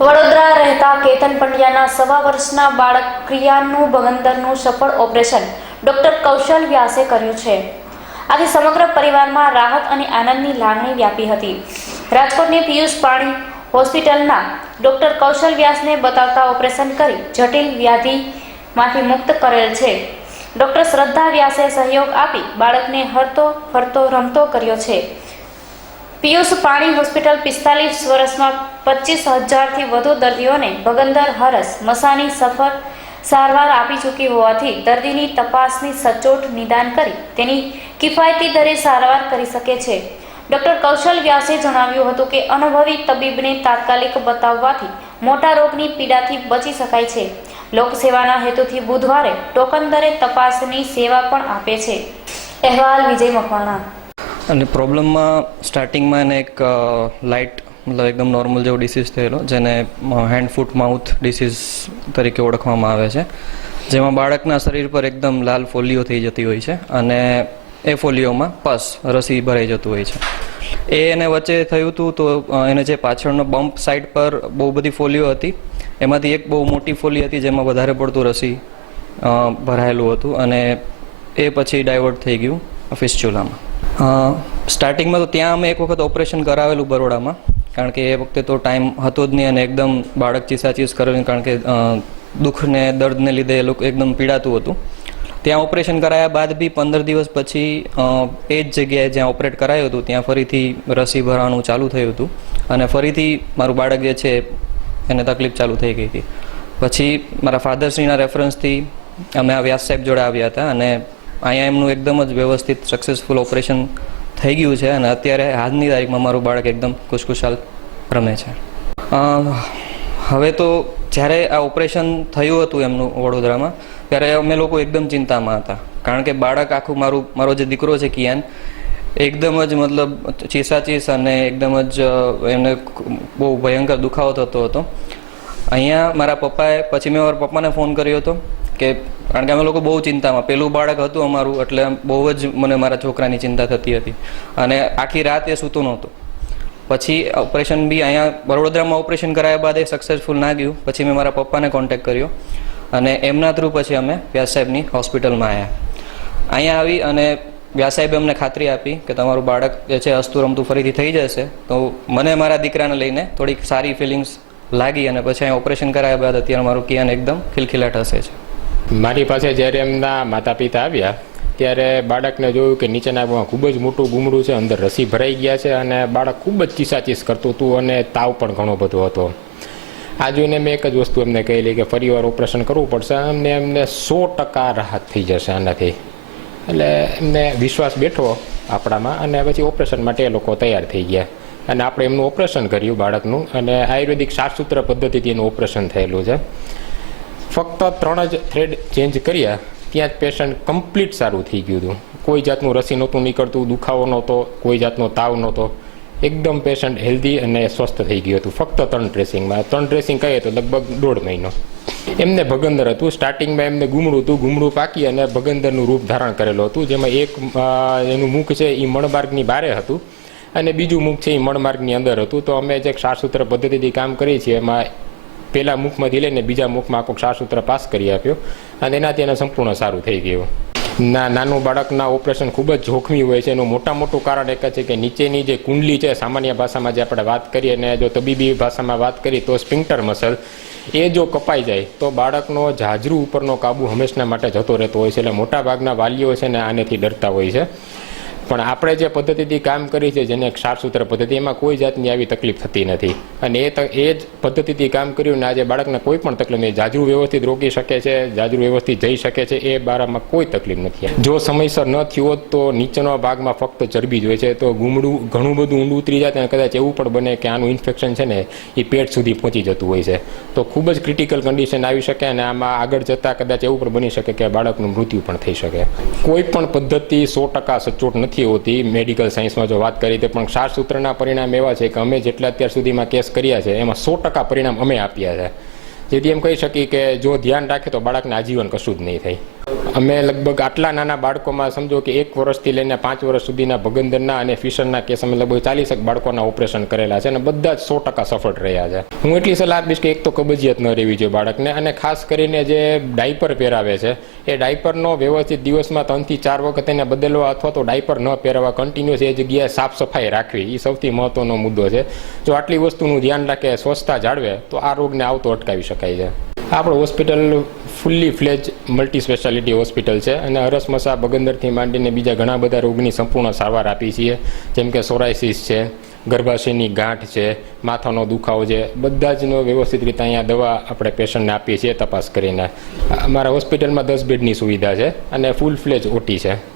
વડોદરા રહેતા કેતન પંડ્યાના સવા વર્ષના બાળક ક્રિયાનું ભગંદરનું સફળ ઓપરેશન ડોક્ટર કૌશલ વ્યાસે કર્યું છે. આજે સમગ્ર પરિવારમાં રાહત અને આનંદની લાગણી વ્યાપી હતી. રાજકોટની પિયુષ પાણી હોસ્પિટલના ડોક્ટર કૌશલ વ્યાસને બતાવતા ઓપરેશન કરી જટિલ વ્યાધિમાંથી મુક્ત કરેલ છે. ડોક્ટર શ્રદ્ધા વ્યાસે સહયોગ આપી બાળકને હરતો ફરતો રમતો કર્યો છે. પિયુષ પાણી હોસ્પિટલ પિસ્તાલીસ વર્ષમાં પચીસ હજારથી વધુ દર્દીઓને ભગંદર હરસ, મસાની સફર સારવાર આપી ચૂકી હોવાથી દર્દીની તપાસની સચોટ નિદાન કરી તેની કિફાયતી દરે સારવાર કરી શકે છે. ડૉક્ટર કૌશલ વ્યાસે જણાવ્યું હતું કે અનુભવી તબીબને તાત્કાલિક બતાવવાથી મોટા રોગની પીડાથી બચી શકાય છે. લોકસેવાના હેતુથી બુધવારે ટોકન દરે તપાસની સેવા પણ આપે છે. અહેવાલ વિજય મકવાણા. અને પ્રોબ્લેમમાં સ્ટાર્ટિંગમાં એને એક લાઇટ મતલબ એકદમ નોર્મલ જેવો ડિસીઝ થયેલો, જેને હેન્ડ ફૂટ માઉથ ડિસીઝ તરીકે ઓળખવામાં આવે છે. જેમાં બાળકના શરીર પર એકદમ લાલ ફોલિયો થઈ જતી હોય છે અને એ ફોલિયોમાં પસ, રસી ભરાઈ જતું હોય છે. એ એને વચ્ચે થયું હતું તો એને જે પાછળનો બમ્પ સાઈડ પર બહુ બધી ફોલિયો હતી, એમાંથી એક બહુ મોટી ફોલી હતી જેમાં વધારે પડતું રસી ભરાયેલું હતું અને એ પછી ડાયવર્ટ થઈ ગયું ફિસ્ચ્યુલામાં સ્ટાર્ટિંગમાં તો ત્યાં અમે એક વખત ઓપરેશન કરાવેલું બરોડામાં, કારણ કે એ વખતે તો ટાઈમ હતો જ નહીં અને એકદમ બાળક ચીસાચીસ કરેલું, કારણ કે દુઃખને, દર્દને લીધે એ લોકો એકદમ પીડાતું હતું. ત્યાં ઓપરેશન કરાયા બાદ બી પંદર દિવસ પછી એ જ જગ્યાએ જ્યાં ઓપરેટ કરાયું હતું, ત્યાં ફરીથી રસી ભરવાનું ચાલુ થયું હતું. અને ફરીથી મારું બાળક જે છે, એને તકલીફ ચાલુ થઈ ગઈ હતી. પછી મારા ફાધરશ્રીના રેફરન્સથી અમે આ વ્યાસ સાહેબ જોડે આવ્યા હતા અને અહીંયા એમનું એકદમ જ વ્યવસ્થિત સક્સેસફુલ ઓપરેશન થઈ ગયું છે અને અત્યારે આજની તારીખમાં મારું બાળક એકદમ ખુશખુશાલ રમે છે. હવે તો જ્યારે આ ઓપરેશન થયું હતું એમનું વડોદરામાં, ત્યારે અમે લોકો એકદમ ચિંતામાં હતા. કારણ કે બાળક આખું મારું, મારો જે દીકરો છે કિયાન, એકદમ જ મતલબ ચીસાચીસ અને એકદમ જ એમને બહુ ભયંકર દુખાવો થતો હતો. અહીંયા મારા પપ્પાએ, પછી મેં મારા પપ્પાને ફોન કર્યો હતો. કે કારણ કે અમે લોકો બહુ ચિંતામાં. પેલું બાળક હતું અમારું, એટલે બહુ જ મને મારા છોકરાની ચિંતા થતી હતી. અને આખી રાત એ સૂતો નહોતો. પછી ઓપરેશન બી અહીંયા વડોદરામાં ઓપરેશન કરાયા બાદ એ સક્સેસફુલ ના ગયું. પછી મેં મારા પપ્પાને કોન્ટેક્ટ કર્યો. અને એમના થ્રુ પછી અમે વ્યાસ સાહેબની હોસ્પિટલમાં આવ્યા અહીંયા આવી અને વ્યાસ સાહેબે અમને ખાતરી આપી કે તમારું બાળક જે છે હસતું રમતું ફરીથી થઈ જશે. તો મને મારા દીકરાને લઈને થોડીક સારી ફિલિંગ્સ લાગી અને પછી અહીંયા ઓપરેશન કરાયા બાદ અત્યારે મારું કિયાન એકદમ ખિલખિલાટ હશે છે. મારી પાસે જ્યારે એમના માતા પિતા આવ્યા, ત્યારે બાળકને જોયું કે નીચેના ખૂબ જ મોટું ગુમડું છે, અંદર રસી ભરાઈ ગયા છે અને બાળક ખૂબ જ ચીસાચીસ કરતું હતું અને તાવ પણ ઘણો બધો હતો. આ જોઈને મેં એક જ વસ્તુ એમને કહેલી કે ફરીવાર ઓપરેશન કરવું પડશે અમને એમને સો ટકા રાહત થઈ જશે આનાથી. એટલે એમને વિશ્વાસ બેઠો આપણામાં અને પછી ઓપરેશન માટે એ લોકો તૈયાર થઈ ગયા. અને આપણે એમનું ઓપરેશન કર્યું બાળકનું અને આયુર્વેદિક સાફસૂત્ર પદ્ધતિથી એનું ઓપરેશન થયેલું છે. ફક્ત ત્રણ જ થ્રેડ ચેન્જ કર્યા, ત્યાં જ પેશન્ટ કમ્પ્લીટ સારું થઈ ગયું હતું. કોઈ જાતનું રસી નહોતું નીકળતું, દુખાવો નહોતો, કોઈ જાતનો તાવ નહોતો. એકદમ પેશન્ટ હેલ્ધી અને સ્વસ્થ થઈ ગયું હતું. ફક્ત ત્રણ ડ્રેસિંગમાં ત્રણ ડ્રેસિંગ કહીએ તો લગભગ દોઢ મહિનો. એમને ભગંદર હતું. સ્ટાર્ટિંગમાં એમને ગુમડું હતું. ગુમડું પાકી અને ભગંદરનું રૂપ ધારણ કરેલું હતું. જેમાં એક એનું મુખ છે એ મણમાર્ગની બારે હતું. અને બીજું મુખ છે એ મણમાર્ગની અંદર હતું. તો અમે જે ક્ષારસૂત્ર પદ્ધતિથી કામ કરીએ છીએ, એમાં પહેલા મુખમાંથી લઈને બીજા મુખમાં આખો ક્ષારસૂત્ર પાસ કરી આપ્યો અને એનાથી એને સંપૂર્ણ સારું થઈ ગયું. ના, નાનું બાળકના ઓપરેશન ખૂબ જ જોખમી હોય છે. એનું મોટા મોટું કારણ એક છે કે નીચેની જે કુંડલી છે, સામાન્ય ભાષામાં જે આપણે વાત કરીએ અને જો તબીબી ભાષામાં વાત કરીએ તો સ્પિન્ટર મસલ, એ જો કપાઈ જાય તો બાળકનો જાજરૂ ઉપરનો કાબુ હંમેશના માટે જતો રહેતો હોય છે. એટલે મોટા ભાગના વાલીઓ છે ને આનેથી ડરતા હોય છે. પણ આપણે જે પદ્ધતિથી કામ કરી છે જેને ક્ષારસૂત્ર પદ્ધતિ, એમાં કોઈ જાતની આવી તકલીફ થતી નથી. અને એ એ જ પદ્ધતિથી કામ કર્યું ને આજે બાળકને કોઈ પણ તકલીફ નહીં. જાજરૂ વ્યવસ્થિત રોકી શકે છે જાજરૂ વ્યવસ્થિત જઈ શકે છે, એ બારામાં કોઈ તકલીફ નથી જો સમયસર ન થયું હોત તો નીચેના ભાગમાં ફક્ત ચરબી જ હોય છે. તો ગુમડું, ઘણું બધું ઊંડું ઉતરી જાય અને કદાચ એવું પણ બને કે આનું ઇન્ફેક્શન છે ને, એ પેટ સુધી પહોંચી જતું હોય છે. તો ખૂબ જ ક્રિટિકલ કન્ડિશન આવી શકે અને આમાં આગળ જતાં કદાચ એવું પણ બની શકે કે બાળકનું મૃત્યુ પણ થઈ શકે. કોઈ પણ પદ્ધતિ સો ટકા સચોટ નથી હોતી. મેડિકલ સાયન્સમાં જો વાત કરી તે પણ ક્ષારસૂત્રના પરિણામ એવા છે કે અમે જેટલા અત્યાર સુધીમાં કેસ કર્યા છે, એમાં સો ટકા પરિણામ અમે આપ્યા છે. જેથી એમ કહી શકીએ કે જો ધ્યાન રાખે તો બાળકને આજીવન કશું જ નહીં થાય. અમે લગભગ આટલા નાના બાળકોમાં સમજો કે એક વર્ષથી લઈને પાંચ વર્ષ સુધીના ભગંદરના અને ફિશરના કેસ અમે લગભગ ચાલીસેક બાળકોના ઓપરેશન કરેલા છે અને બધા જ સો ટકા સફળ રહ્યા છે. હું એટલી સલાહ આપીશ કે એક તો કબજિયાત ન રહેવી જોઈએ બાળકને અને ખાસ કરીને જે ડાયપર પહેરાવે છે, એ ડાયપરનો વ્યવસ્થિત દિવસમાં ત્રણથી ચાર વખત એને બદલવા અથવા તો ડાયપર ન પહેરવા કન્ટિન્યુઅસ એ જગ્યાએ સાફ સફાઈ રાખવી એ સૌથી મહત્વનો મુદ્દો છે. જો આટલી વસ્તુનું ધ્યાન રાખે, સ્વચ્છતા જાળવે, તો આ રોગને આવતો અટકાવી શકાય છે. આપણું hospital fully fledged multi speciality hospital છે અને અરસમસા બગંદરથી માંડીને બીજા ઘણા બધા રોગની સંપૂર્ણ સારવાર આપી છીએ. જેમ કે સોરાયસિસ છે, ગર્ભાશયની ગાંઠ છે, માથાનો દુખાવો છે, બધા જનો વ્યવસ્થિત રીતે અહીંયા દવા આપણે પેશન્ટને આપીએ છીએ તપાસ કરીને. અમારા હોસ્પિટલમાં દસ બેડની સુવિધા છે અને ફૂલ ફ્લેજ ઓટી છે.